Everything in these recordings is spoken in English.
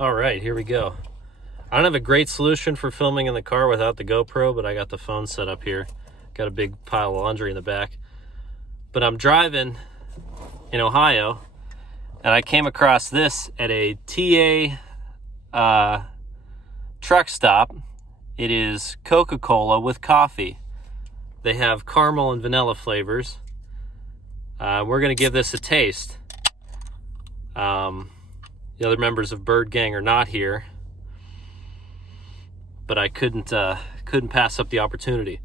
All right, here we go. I don't have a great solution for filming in the car without the GoPro, but I got the phone set up here. Got a big pile of laundry in the back. But I'm driving in Ohio, and I came across this at a TA truck stop. It is Coca-Cola with coffee. They have caramel and vanilla flavors. We're going to give this a taste. The other members of Bird Gang are not here, but I couldn't pass up the opportunity.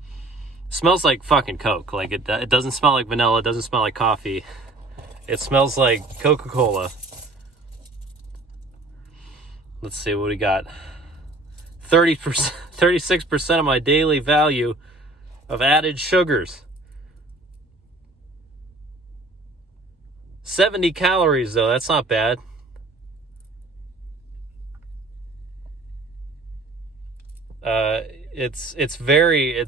It smells like fucking Coke. Like it doesn't smell like vanilla. It doesn't smell like coffee. It smells like Coca-Cola. Let's see what we got. 30%, 36% of my daily value of added sugars. 70 calories though. That's not bad. It's very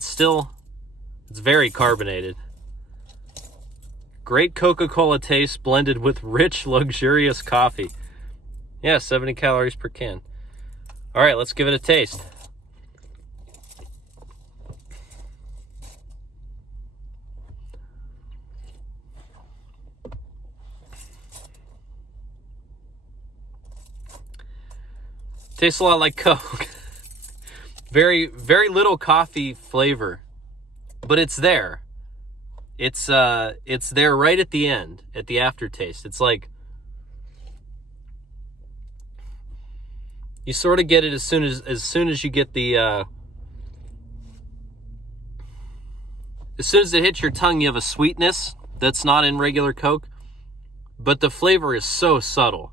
carbonated. Great Coca-Cola taste blended with rich, luxurious coffee. Yeah, 70 calories per can. All right, let's give it a taste. Tastes a lot like Coke. Very, very little coffee flavor, but it's there. It's there right at the end, at the aftertaste. It's like you sort of get it as soon as you get the as soon as it hits your tongue, you have a sweetness that's not in regular Coke, but the flavor is so subtle.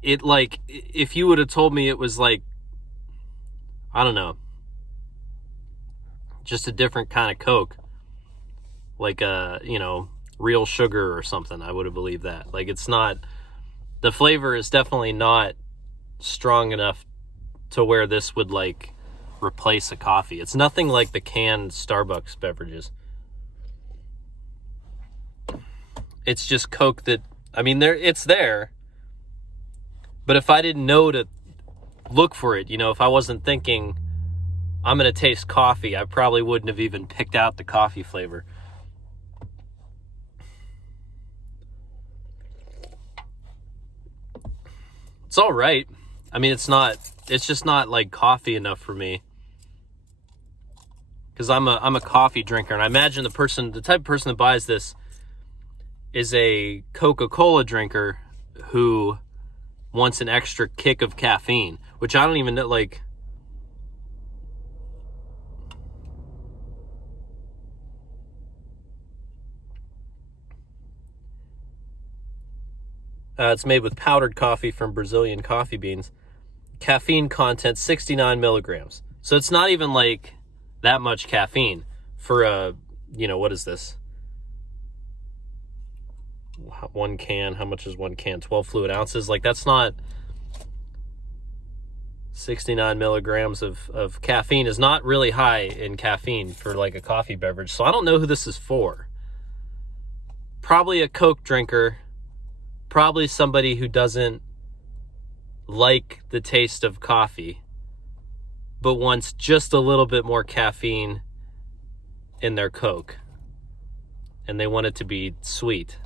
It, like, if you would have told me it was like, I don't know, just a different kind of Coke, like real sugar or something, I would have believed that. Like, it's not, the flavor is definitely not strong enough to where this would like replace a coffee. It's nothing like the canned Starbucks beverages. It's just Coke that, I mean, it's there, but if I didn't know to look for it, if I wasn't thinking I'm going to taste coffee, I probably wouldn't have even picked out the coffee flavor. It's all right. I mean, it's just not like coffee enough for me. Because I'm a coffee drinker, and I imagine the type of person that buys this is a Coca-Cola drinker who wants an extra kick of caffeine, which I don't even know, like, it's made with powdered coffee from Brazilian coffee beans. Caffeine content 69 milligrams. So it's not even like that much caffeine for a, what is this? One can, how much is one can? 12 fluid ounces. Like, that's not 69 milligrams of caffeine is not really high in caffeine for like a coffee beverage. So I don't know who this is for. Probably a Coke drinker. Probably somebody who doesn't like the taste of coffee, but wants just a little bit more caffeine in their Coke. And they want it to be sweet.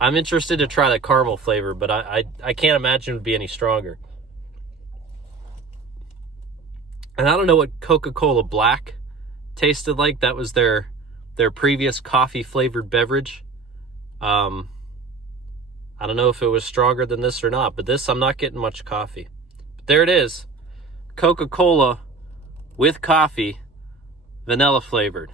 I'm interested to try the caramel flavor, but I can't imagine it would be any stronger. And I don't know what Coca-Cola Black tasted like. That was their previous coffee-flavored beverage. I don't know if it was stronger than this or not, but this, I'm not getting much coffee. But there it is. Coca-Cola with coffee, vanilla flavored.